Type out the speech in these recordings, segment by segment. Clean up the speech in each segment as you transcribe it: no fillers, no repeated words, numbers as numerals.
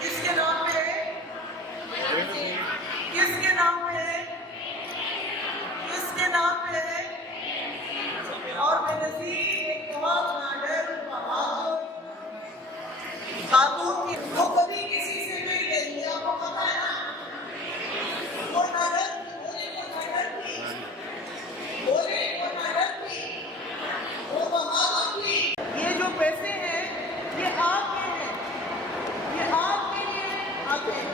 किसके नाम पे है? किसके नाम पे है? किसके नाम पे है? और बेनजीर एक बहुत नाडर बहादुर खातून की, वो कभी किसी से नहीं डरती, आपको पता है ना? वो नाडर बोले, वो नाडर थी, बोले वो नाडर थी, वो बहादुर थी। ये जो पैसे हैं ये आपके हैं, ये आपके लिए आते हैं।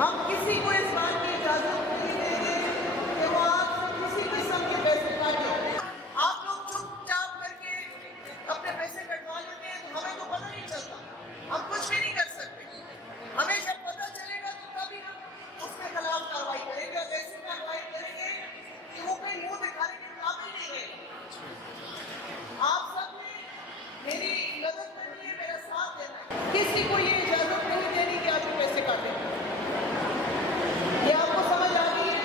हम किसी को इस बात की इजाजत नहीं देंगे कि वो आपसे किसी किस्म के पैसे काटे। आप लोग चुपचाप करके अपने पैसे कटवा लेते हैं तो हमें तो पता नहीं चलता, हम कुछ भी नहीं कर सकते। हमें जब पता चलेगा तो तभी हम उसके खिलाफ कार्रवाई करेंगे और ऐसी कार्रवाई करेंगे कि वो कहीं मुंह दिखाने के काबिल नहीं है। आप सब ने मेरी मदद करनी है, मेरा साथ देना है। किसी को ये इजाजत नहीं देनी कि आप पैसे काटें। ये आपको समझ आ गई है?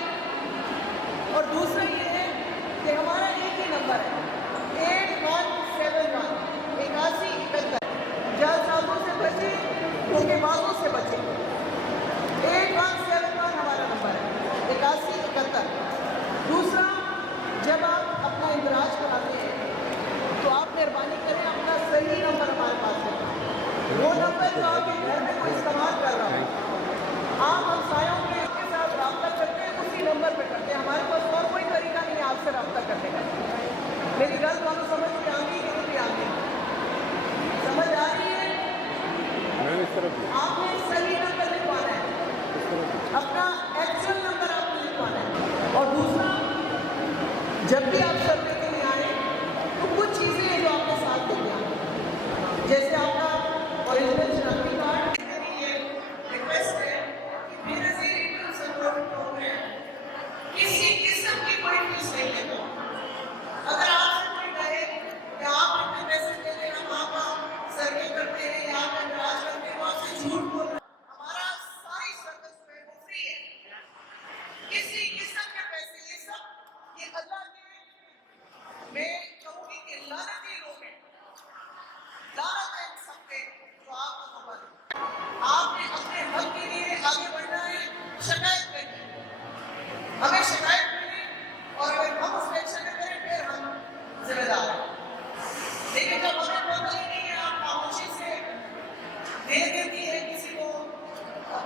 और दूसरा ये है कि हमारा एक ही नंबर है 8171 8171। जालसाजों से बचे, धोखेबाजों से बचे। 8171 हमारा नंबर है 8171। दूसरा, जब आप अपना इंदराज कराते हैं तो आप मेहरबानी करें अपना सही नंबर हमारे पास रखें। वो नंबर जो आपके घर में कोई इस्तेमाल कर रहा है, आप हमसायों के साथ रब्ता करते हैं उसी नंबर पे करते हैं। हमारे पास और कोई तरीका नहीं है आपसे रब्ता करने का। मेरी गल तो समझ में आ गई कि नहीं आ गई? समझ आ रही है? आपने सही नंबर लिखवाना है, अपना एक्चुअल नंबर आपको लिखवाना है। और दूसरा, जब भी आप सर्वे के लिए आए तो कुछ चीजें हैं जो आपके साथ लेके आए, जैसे आपका ओरिजिनल शनाख्ती कार्ड। मेरी ये रिक्वेस्ट है कि बेनजीर इनकम सपोर्ट प्रोग्राम किसी किस्म की कोई फीस नहीं लेता। अगर आपसे कोई कहे कि आप इतने पैसे दे देना, वहाँ पर सर्वे करते हैं या आप इंतराज करते हैं, वो आपसे झूठ बोल रहे हैं। हमारा सारी सर्विस में वो फ्री है, किसी किस्म के पैसे ये सब ये अल्लाह के, मैं कहूँगी कि लानती लोग हैं, लानत है इन सब पे जो आपको खबर है। आपने अपने हक के लिए आगे बढ़ना है, शिकायत करनी, हमें शिकायत करनी, और अगर हम उस पर एक्शन करें फिर हम जिम्मेदार हैं। लेकिन जब हमें पता ही नहीं है, आप खामोशी से दे देती है किसी को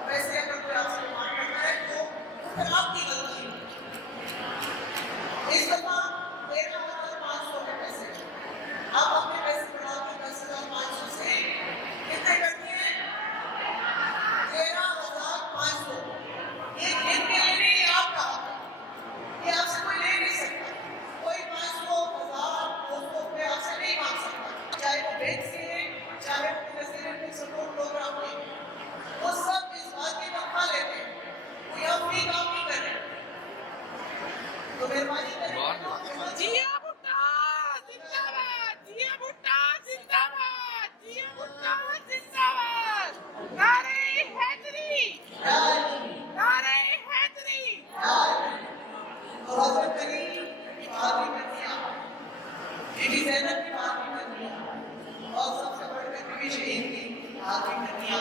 पैसे, अगर कोई आपसे डिमांड करता है तो फिर आपकी गलती है। इस दफा 13,500 के पैसे, आप अपने पैसे बढ़ा के 10,500 से कितने करती हैं? 13,500। ये गिन के लेने ये आपका हक है, ये आपसे कोई ले नहीं सकता। कोई 500, 1000, 200 रुपये आपसे नहीं मांग सकता, चाहे वो बैंक से है, चाहे वो बेनजीर सपोर्ट प्रोग्राम में। वो सब इस बात की तनख्वाह लेते हैं, कोई आप फ्री काम नहीं कर रहे। तो मेहरबानी करें। जिया भुट्टा जिंदाबाद, जिया भुट्टा जिंदाबाद, जिया भुट्टा जिंदाबाद। नारे हैदरी, नारे हैदरी। तो हज़रत अली की बात भी करनी है, बीबी ज़ैनब की बात भी करनी है, और सबसे बढ़कर बीबी शहीद की बात भी करनी है।